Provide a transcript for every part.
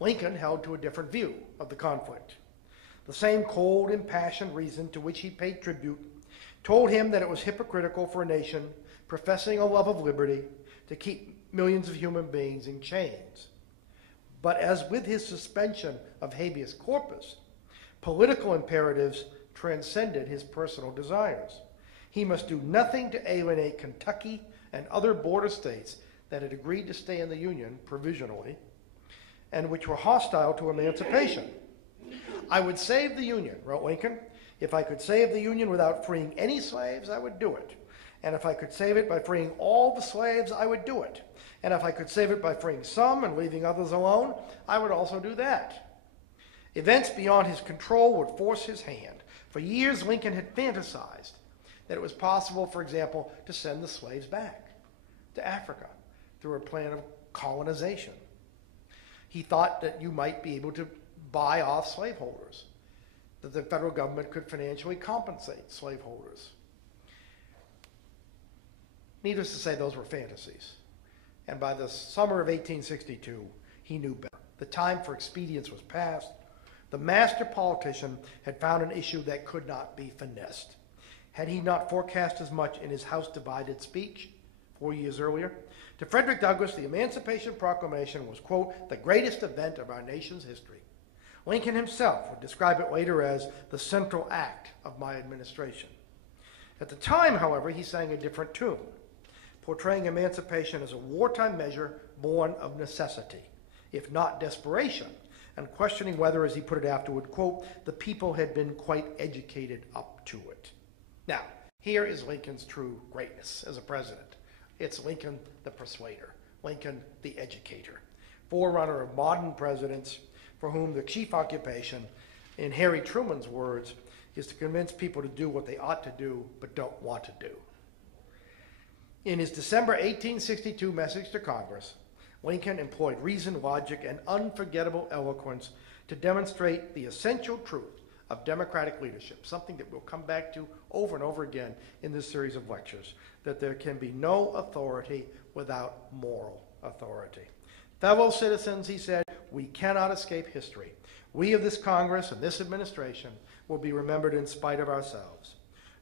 Lincoln held to a different view of the conflict. The same cold, impassioned reason to which he paid tribute told him that it was hypocritical for a nation professing a love of liberty to keep millions of human beings in chains. But as with his suspension of habeas corpus, political imperatives transcended his personal desires. He must do nothing to alienate Kentucky and other border states that had agreed to stay in the Union provisionally and which were hostile to emancipation. I would save the Union, wrote Lincoln. If I could save the Union without freeing any slaves, I would do it. And if I could save it by freeing all the slaves, I would do it. And if I could save it by freeing some and leaving others alone, I would also do that. Events beyond his control would force his hand. For years, Lincoln had fantasized that it was possible, for example, to send the slaves back to Africa through a plan of colonization. He thought that you might be able to buy off slaveholders, that the federal government could financially compensate slaveholders. Needless to say, those were fantasies. And by the summer of 1862, he knew better. The time for expedience was past. The master politician had found an issue that could not be finessed. Had he not forecast as much in his House Divided speech 4 years earlier? To Frederick Douglass, the Emancipation Proclamation was, quote, the greatest event of our nation's history. Lincoln himself would describe it later as the central act of my administration. At the time, however, he sang a different tune, portraying emancipation as a wartime measure born of necessity, if not desperation, and questioning whether, as he put it afterward, quote, the people had been quite educated up to it. Now, here is Lincoln's true greatness as a president. It's Lincoln the persuader, Lincoln the educator, forerunner of modern presidents for whom the chief occupation, in Harry Truman's words, is to convince people to do what they ought to do but don't want to do. In his December 1862 message to Congress, Lincoln employed reason, logic, and unforgettable eloquence to demonstrate the essential truth of democratic leadership, something that we'll come back to over and over again in this series of lectures, that there can be no authority without moral authority. Fellow citizens, he said, we cannot escape history. We of this Congress and this administration will be remembered in spite of ourselves.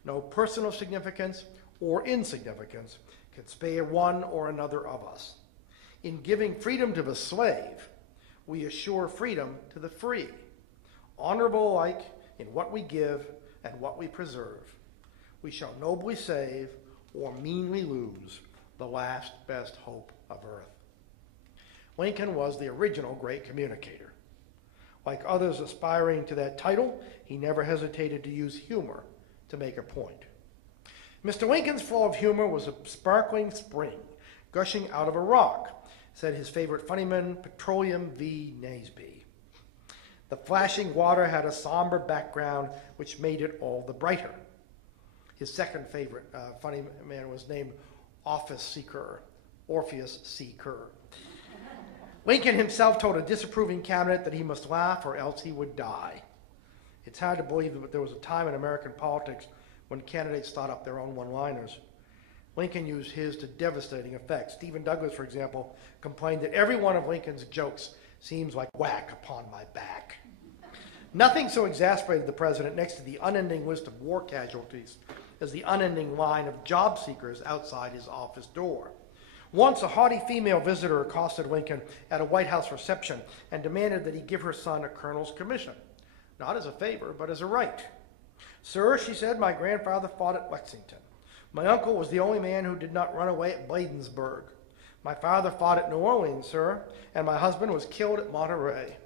No personal significance or insignificance can spare one or another of us. In giving freedom to the slave, we assure freedom to the free, honorable alike in what we give and what we preserve. We shall nobly save or meanly lose the last best hope of earth. Lincoln was the original great communicator. Like others aspiring to that title, he never hesitated to use humor to make a point. Mr. Lincoln's flow of humor was a sparkling spring gushing out of a rock, said his favorite funnyman, Petroleum V. Naseby. The flashing water had a somber background which made it all the brighter. His second favorite funny man was named Orpheus C. Kerr. Lincoln himself told a disapproving cabinet that he must laugh or else he would die. It's hard to believe that there was a time in American politics when candidates thought up their own one-liners. Lincoln used his to devastating effect. Stephen Douglas, for example, complained that every one of Lincoln's jokes seems like whack upon my back. Nothing so exasperated the president next to the unending list of war casualties as the unending line of job seekers outside his office door. Once a haughty female visitor accosted Lincoln at a White House reception and demanded that he give her son a colonel's commission, not as a favor, but as a right. Sir, she said, my grandfather fought at Lexington. My uncle was the only man who did not run away at Bladensburg. My father fought at New Orleans, sir, and my husband was killed at Monterey.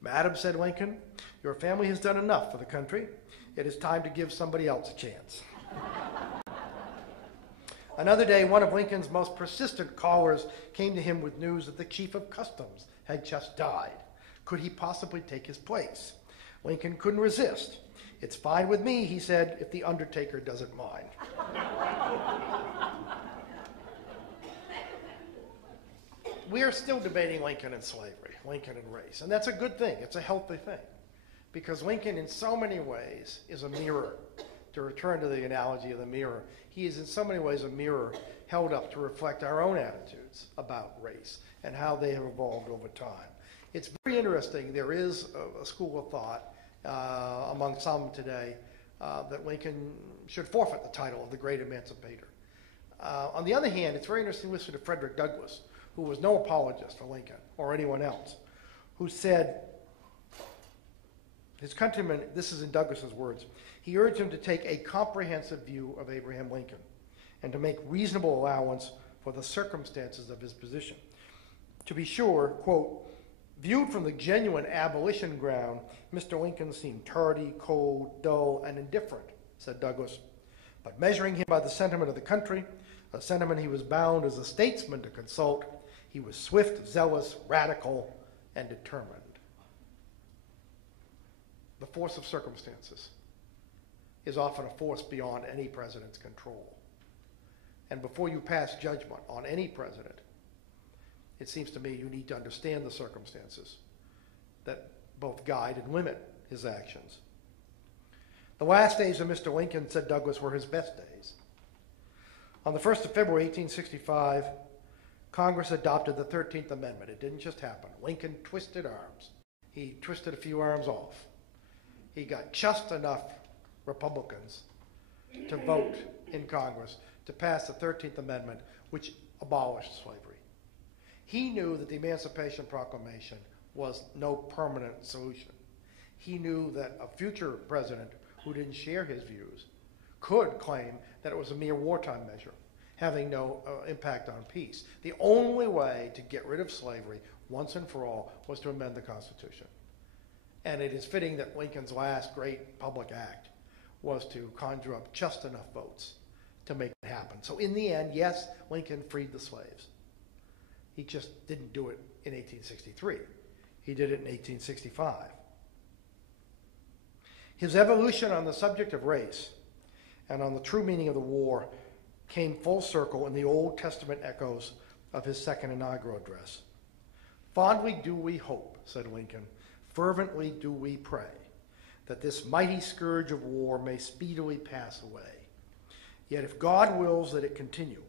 Madam, said Lincoln, your family has done enough for the country. It is time to give somebody else a chance. Another day, one of Lincoln's most persistent callers came to him with news that the chief of customs had just died. Could he possibly take his place? Lincoln couldn't resist. It's fine with me, he said, if the undertaker doesn't mind. We are still debating Lincoln and slavery, Lincoln and race, and that's a good thing. It's a healthy thing, because Lincoln in so many ways is a mirror. To return to the analogy of the mirror, he is in so many ways a mirror held up to reflect our own attitudes about race and how they have evolved over time. It's very interesting. There is a school of thought among some today that Lincoln should forfeit the title of the great emancipator. On the other hand, it's very interesting to listen to Frederick Douglass, who was no apologist for Lincoln or anyone else, who said, his countrymen, this is in Douglass's words, he urged him to take a comprehensive view of Abraham Lincoln and to make reasonable allowance for the circumstances of his position. To be sure, quote, viewed from the genuine abolition ground, Mr. Lincoln seemed tardy, cold, dull, and indifferent, said Douglass. But measuring him by the sentiment of the country, a sentiment he was bound as a statesman to consult, he was swift, zealous, radical, and determined. The force of circumstances is often a force beyond any president's control. And before you pass judgment on any president, it seems to me you need to understand the circumstances that both guide and limit his actions. The last days of Mr. Lincoln, said Douglass, were his best days. On the 1st of February, 1865, Congress adopted the 13th Amendment. It didn't just happen. Lincoln twisted arms. He twisted a few arms off. He got just enough Republicans to vote in Congress to pass the 13th Amendment, which abolished slavery. He knew that the Emancipation Proclamation was no permanent solution. He knew that a future president who didn't share his views could claim that it was a mere wartime measure, having no impact on peace. The only way to get rid of slavery once and for all was to amend the Constitution. And it is fitting that Lincoln's last great public act was to conjure up just enough votes to make it happen. So in the end, yes, Lincoln freed the slaves. He just didn't do it in 1863. He did it in 1865. His evolution on the subject of race and on the true meaning of the war came full circle in the Old Testament echoes of his second inaugural address. Fondly do we hope, said Lincoln, fervently do we pray, that this mighty scourge of war may speedily pass away. Yet if God wills that it continue,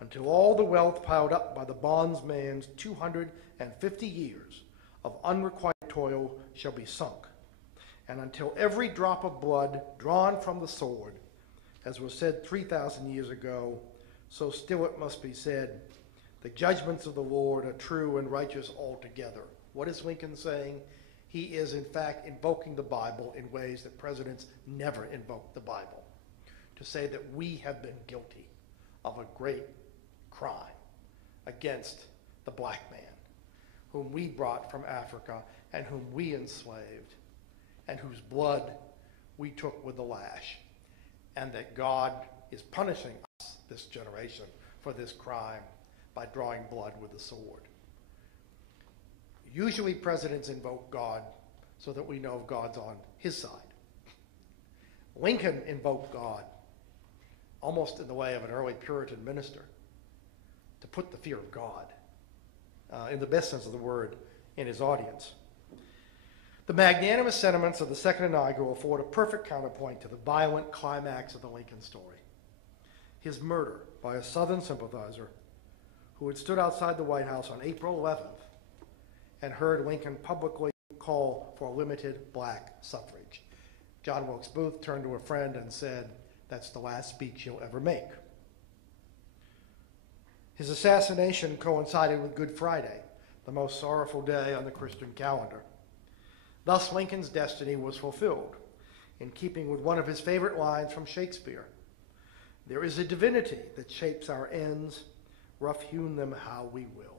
until all the wealth piled up by the bondsman's 250 years of unrequited toil shall be sunk, and until every drop of blood drawn from the sword, as was said 3,000 years ago, so still it must be said, the judgments of the Lord are true and righteous altogether. What is Lincoln saying? He is, in fact, invoking the Bible in ways that presidents never invoke the Bible, to say that we have been guilty of a great crime against the black man, whom we brought from Africa and whom we enslaved, and whose blood we took with the lash, and that God is punishing us, this generation, for this crime by drawing blood with the sword. Usually presidents invoke God so that we know God's on his side. Lincoln invoked God almost in the way of an early Puritan minister to put the fear of God, in the best sense of the word, in his audience. The magnanimous sentiments of the second inaugural afford a perfect counterpoint to the violent climax of the Lincoln story. His murder by a Southern sympathizer who had stood outside the White House on April 11th and heard Lincoln publicly call for limited black suffrage. John Wilkes Booth turned to a friend and said, "That's the last speech you'll ever make." His assassination coincided with Good Friday, the most sorrowful day on the Christian calendar. Thus, Lincoln's destiny was fulfilled, in keeping with one of his favorite lines from Shakespeare. There is a divinity that shapes our ends, rough-hewn them how we will.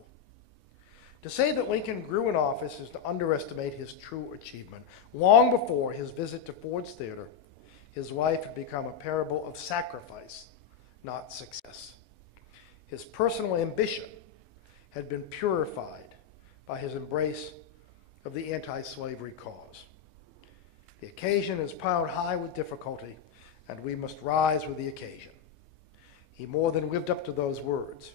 To say that Lincoln grew in office is to underestimate his true achievement. Long before his visit to Ford's Theater, his life had become a parable of sacrifice, not success. His personal ambition had been purified by his embrace of the anti-slavery cause. The occasion is piled high with difficulty, and we must rise with the occasion. He more than lived up to those words.